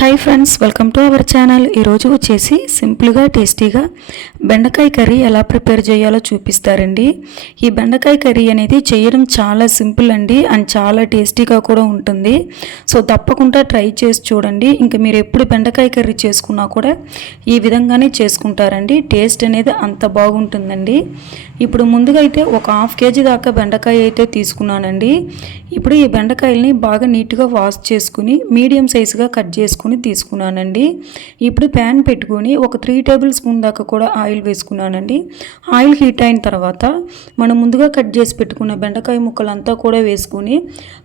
Hi friends, welcome to our channel. ఈరోజు వచ్చేసి సింపుల్గా టేస్టీగా బెండకాయ కర్రీ ఎలా ప్రిపేర్ చేయాలో చూపిస్తారండి. ఈ బెండకాయ కర్రీ అనేది చేయడం చాలా సింపుల్ అండి అండ్ చాలా టేస్టీగా కూడా ఉంటుంది. సో తప్పకుండా ట్రై చేసి చూడండి. ఇంకా మీరు ఎప్పుడు బెండకాయ కర్రీ చేసుకున్నా కూడా ఈ విధంగానే చేసుకుంటారండి. టేస్ట్ అనేది అంత బాగుంటుందండి. ఇప్పుడు ముందుగా అయితే ఒక హాఫ్ కేజీ దాకా బెండకాయ అయితే తీసుకున్నానండి. ఇప్పుడు ఈ బెండకాయల్ని బాగా నీట్గా వాష్ చేసుకుని మీడియం సైజుగా కట్ చేసుకుని తీసుకున్నానండి. ఇప్పుడు ప్యాన్ పెట్టుకొని ఒక 3 టేబుల్ స్పూన్ దాకా కూడా ఆయిల్ వేసుకున్నానండి. ఆయిల్ హీట్ అయిన తర్వాత మనం ముందుగా కట్ చేసి పెట్టుకున్న బెండకాయ ముక్కలంతా కూడా వేసుకుని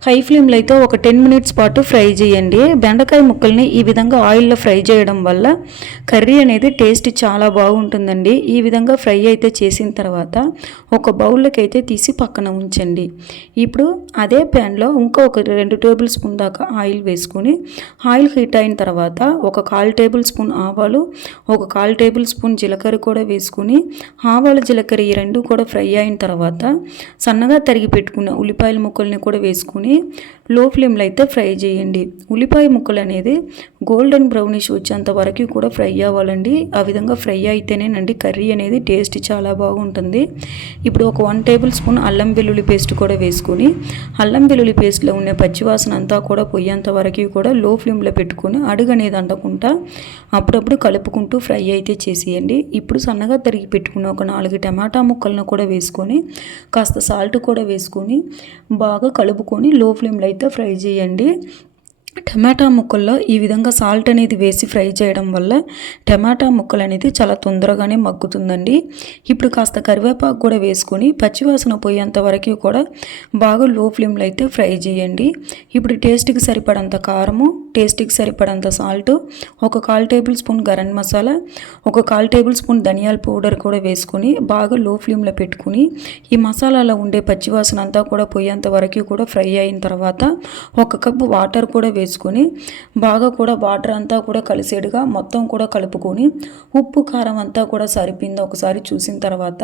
హై ఫ్లేమ్లో అయితే ఒక 10 మినిట్స్ పాటు ఫ్రై చేయండి. బెండకాయ ముక్కల్ని ఈ విధంగా ఆయిల్లో ఫ్రై చేయడం వల్ల కర్రీ అనేది టేస్ట్ చాలా బాగుంటుందండి. ఈ విధంగా ఫ్రై అయితే చేసిన తర్వాత ఒక బౌల్లోకి అయితే తీసి పక్కన ఉంచండి. ఇప్పుడు అదే ప్యాన్లో ఒక 2 టేబుల్ స్పూన్ దాకా ఆయిల్ వేసుకొని ఆయిల్ హీట్ అయిన తర్వాత ఒక 1/4 టేబుల్ స్పూన్ ఆవాలు, ఒక 1/4 టేబుల్ స్పూన్ జీలకర్ర కూడా వేసుకుని ఆవాలు జీలకర్ర ఈ రెండు కూడా ఫ్రై అయిన తర్వాత సన్నగా తరిగి పెట్టుకున్న ఉల్లిపాయల ముక్కల్ని కూడా వేసుకుని లో ఫ్లేమ్లో అయితే ఫ్రై చేయండి. ఉల్లిపాయ ముక్కలు అనేది గోల్డెన్ బ్రౌనిష్ వచ్చేంత వరకు కూడా ఫ్రై అవ్వాలండి. ఆ విధంగా ఫ్రై అయితేనేనండి కర్రీ అనేది టేస్ట్ చాలా బాగుంటుంది. ఇప్పుడు ఒక 1 టేబుల్ స్పూన్ అల్లం వెల్లుల్లి పేస్ట్ కూడా వేసుకొని అల్లం వెల్లుల్లి పేస్ట్లో ఉన్న పచ్చివాసన అంతా కూడా పోయేంత వరకు కూడా లో ఫ్లేమ్లో పెట్టుకొని అడుగు అనేది అంటకుండా అప్పుడప్పుడు కలుపుకుంటూ ఫ్రై అయితే చేసేయండి. ఇప్పుడు సన్నగా తరిగి పెట్టుకున్న ఒక 4 టమాటా ముక్కలను కూడా వేసుకొని కాస్త సాల్ట్ కూడా వేసుకొని బాగా కలుపుకొని లో ఫ్లేమ్లో అయితే ఫ్రై చేయండి. టమాటా ముక్కల్లో ఈ విధంగా సాల్ట్ అనేది వేసి ఫ్రై చేయడం వల్ల టమాటా ముక్కలు అనేది చాలా తొందరగానే మగ్గుతుందండి. ఇప్పుడు కాస్త కరివేపాకు కూడా వేసుకొని పచ్చివాసన పోయేంత వరకు కూడా బాగా లో ఫ్లేమ్లో అయితే ఫ్రై చేయండి. ఇప్పుడు టేస్ట్కి సరిపడంత కారము, టేస్ట్కి సరిపడంత సాల్ట్, ఒక 1/4 టేబుల్ స్పూన్ గరం మసాలా, ఒక 1/4 టేబుల్ స్పూన్ ధనియాల పౌడర్ కూడా వేసుకొని బాగా లో ఫ్లేమ్లో పెట్టుకుని ఈ మసాలాలో ఉండే పచ్చివాసన అంతా కూడా పోయేంత వరకు కూడా ఫ్రై అయిన తర్వాత 1 కప్పు వాటర్ కూడా వేసుకొని బాగా కూడా వాటర్ అంతా కూడా కలిసేడుగా మొత్తం కూడా కలుపుకొని ఉప్పు కారం అంతా కూడా సరిపోయిందో ఒకసారి చూసిన తర్వాత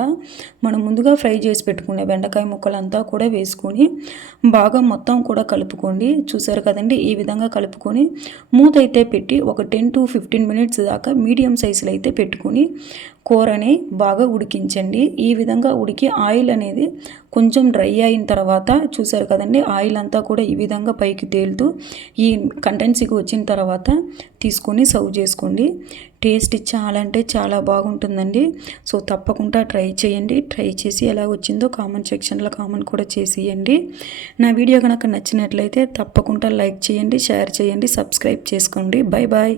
మనం ముందుగా ఫ్రై చేసి పెట్టుకునే బెండకాయ ముక్కలంతా కూడా వేసుకొని బాగా మొత్తం కూడా కలుపుకోండి. చూసారు కదండి, ఈ విధంగా కలుపుకొని మూత అయితే పెట్టి ఒక 10 to 15 మినిట్స్ దాకా మీడియం సైజులో అయితే పెట్టుకొని కూరని బాగా ఉడికించండి. ఈ విధంగా ఉడికి ఆయిల్ అనేది కొంచెం డ్రై అయిన తర్వాత చూసారు కదండి, ఆయిల్ అంతా కూడా ఈ విధంగా పైకి తేలుతూ ఈ కంటెన్సీకి వచ్చిన తర్వాత తీసుకొని సర్వ్ చేసుకోండి. టేస్ట్ చాలా అంటే చాలా బాగుంటుందండి. సో తప్పకుండా ట్రై చేయండి. ట్రై చేసి ఎలా వచ్చిందో కామెంట్ సెక్షన్లో కామెంట్ కూడా చేసేయండి. నా వీడియో కనుక నచ్చినట్లయితే తప్పకుండా లైక్ చేయండి, షేర్ చేయండి, సబ్స్క్రైబ్ చేసుకోండి. Bye bye.